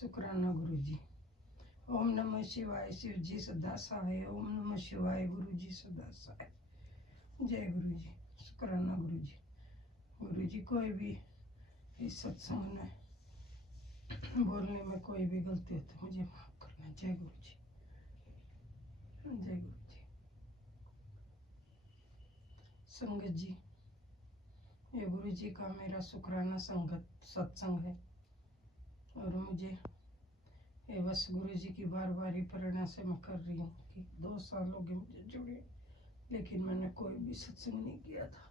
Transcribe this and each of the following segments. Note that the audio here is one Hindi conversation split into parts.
शुक्राना गुरु जी। ओम नमः शिवाय। शिव जी सदा सहाय। ओम नमः शिवाय। गुरु जी सदा सहाय। जय गुरु जी। शुक्राना गुरु जी। गुरु जी कोई भी इस सत्संग में बोलने में कोई भी गलती हो तो मुझे माफ करना। जय गुरु जी। जय गुरु जी। संगत जी, ये गुरु जी का मेरा शुक्राना संगत सत्संग है और मुझे ये बस गुरु जी की बार बार ही प्रेरणा से मैं कर रही हूँ कि 2 साल हो गए मुझे जुड़े, लेकिन मैंने कोई भी सत्संग नहीं किया था।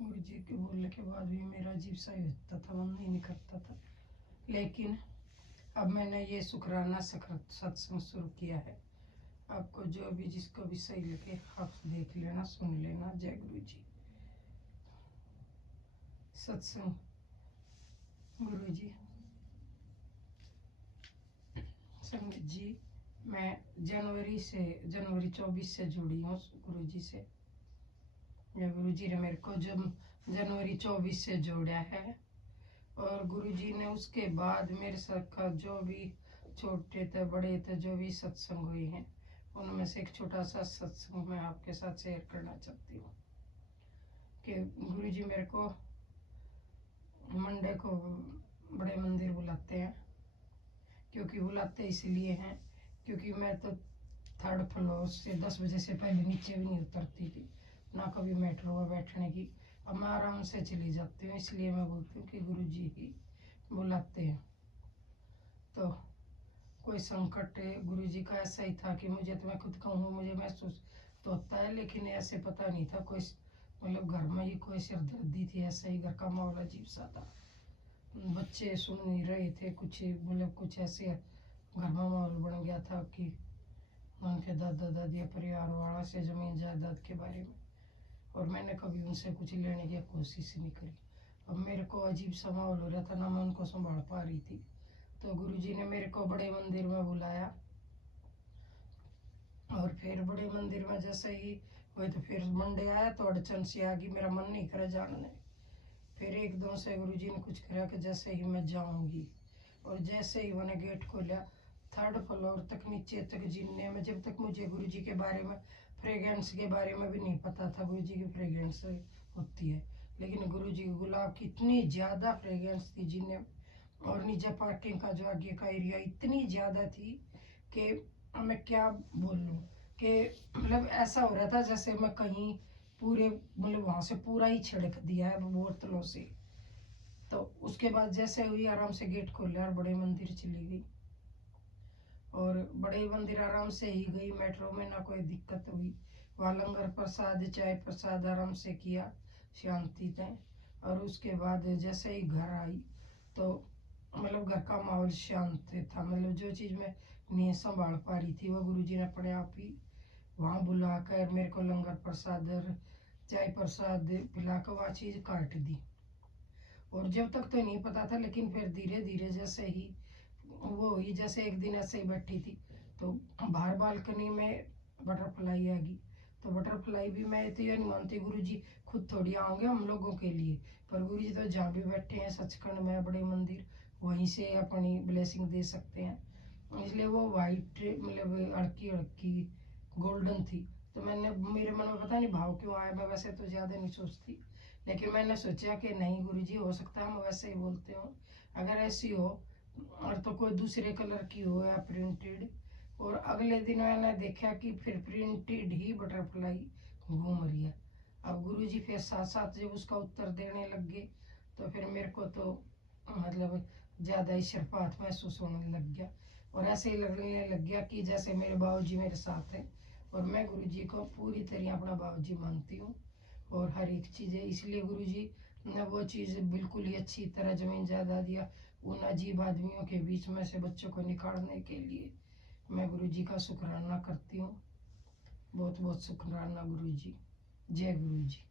गुरु जी के बोलने के बाद भी मेरा अजीब सा ही होता था, मन नहीं करता था। लेकिन अब मैंने ये शुक्राना सत्संग शुरू किया है। आपको जो भी जिसको भी सही लगे आप देख लेना, सुन लेना। जय गुरु जी। सत्संग गुरु जी। संगत जी, मैं जनवरी 24 से जुड़ी हूँ गुरु जी से। गुरु जी ने मेरे को जब जनवरी 24 से जोड़ा है और गुरु जी ने उसके बाद मेरे साथ का जो भी छोटे थे बड़े थे जो भी सत्संग हुए हैं उनमें से एक छोटा सा सत्संग मैं आपके साथ शेयर करना चाहती हूँ कि गुरु जी मेरे को मंडे को बड़े मंदिर बुलाते हैं। क्योंकि बुलाते इसलिए हैं क्योंकि मैं तो 3rd फ्लोर से 10 बजे से पहले नीचे भी नहीं उतरती थी, ना कभी मेट्रो में बैठने की। अब मैं आराम से चली जाती हूँ, इसलिए मैं बोलती हूँ कि गुरु जी ही बुलाते हैं। तो कोई संकट गुरु जी का ऐसा ही था कि मुझे तो मैं खुद कहूँ मुझे महसूस तो होता है, लेकिन ऐसे पता नहीं था कोई मतलब घर में ही कोई सिरदर्दी थी, ऐसा ही घर का माहौल अजीब सा था। बच्चे सुन नहीं रहे थे कुछ, मतलब कुछ ऐसे घर में माहौल बन गया था कि उनके दादा दादी परिवार वाला से ज़मीन जायदाद के बारे में, और मैंने कभी उनसे कुछ लेने की कोशिश नहीं करी। अब मेरे को अजीब सा माहौल हो रहा था, ना मैं उनको संभाल पा रही थी। तो गुरुजी ने मेरे को बड़े मंदिर में बुलाया और फिर बड़े मंदिर में जैसे ही हुए तो फिर मंडे आया तो अड़चन सी आ गई, मेरा मन नहीं करा जानने। फिर एकदम से गुरुजी ने कुछ करा कि जैसे ही मैं जाऊंगी, और जैसे ही मैंने गेट खोला 3rd फ्लोर तक नीचे तक जीने में, जब तक मुझे गुरुजी के बारे में फ्रेगरेंस के बारे में भी नहीं पता था गुरुजी की फ्रेगरेंस होती है, लेकिन गुरुजी की गुलाब की इतनी ज़्यादा फ्रेगरेंस थी जीने, और नीचे पार्किंग का जो आगे का एरिया इतनी ज़्यादा थी कि मैं क्या बोलूँ कि मतलब ऐसा हो रहा था जैसे मैं कहीं पूरे मतलब वहाँ से पूरा ही छिड़क दिया है बोतलों से। तो उसके बाद जैसे हुई आराम से गेट खोला और बड़े मंदिर चली गई, और बड़े मंदिर आराम से ही गई, मेट्रो में ना कोई दिक्कत हुई। वहाँ लंगर प्रसाद चाय प्रसाद आराम से किया शांति से, और उसके बाद जैसे ही घर आई तो मतलब घर का माहौल शांत था। मतलब जो चीज़ मैं नहीं संभाल पा रही थी वो गुरुजी ने अपने आप ही वहाँ बुला कर मेरे को लंगर प्रसाद और चाय प्रसाद पिला कर वह चीज़ काट दी। और जब तक तो नहीं पता था, लेकिन फिर धीरे धीरे जैसे ही वो हुई, जैसे एक दिन ऐसे ही बैठी थी तो बाहर बालकनी में बटरफ्लाई आ गई। तो बटरफ्लाई भी मैं तो ये नहीं मानती गुरुजी खुद थोड़ी आओगे हम लोगों के लिए, पर गुरुजी तो जहाँ भी बैठे हैं सचखंड में बड़े मंदिर वहीं से अपनी ब्लेसिंग दे सकते हैं। इसलिए वो वाइट मतलब अड़की अड़की गोल्डन थी। तो मैंने मेरे मन में पता नहीं भाव क्यों आया, मैं वैसे तो ज़्यादा नहीं सोचती, लेकिन मैंने सोचा कि नहीं गुरुजी हो सकता है हम वैसे ही बोलते हो, अगर ऐसी हो और तो कोई दूसरे कलर की हो या प्रिंटेड। और अगले दिन मैंने देखा कि फिर प्रिंटेड ही बटरफ्लाई घूम रही है। अब गुरुजी फिर साथ साथ जब उसका उत्तर देने लग गए तो फिर मेरे को तो मतलब ज़्यादा ही शर्फात महसूस होने लग गया, और ऐसे ही लगने लग गया कि जैसे मेरे बाबूजी मेरे साथ हैं और मैं गुरुजी को पूरी तरह अपना बाबूजी मानती हूँ और हर एक चीज़ है। इसलिए गुरुजी ने वो चीज़ बिल्कुल ही अच्छी तरह जमीन जायदाद या उन अजीब आदमियों के बीच में से बच्चों को निकालने के लिए मैं गुरुजी का शुक्राना करती हूँ। बहुत बहुत शुक्राना गुरुजी। जय गुरुजी।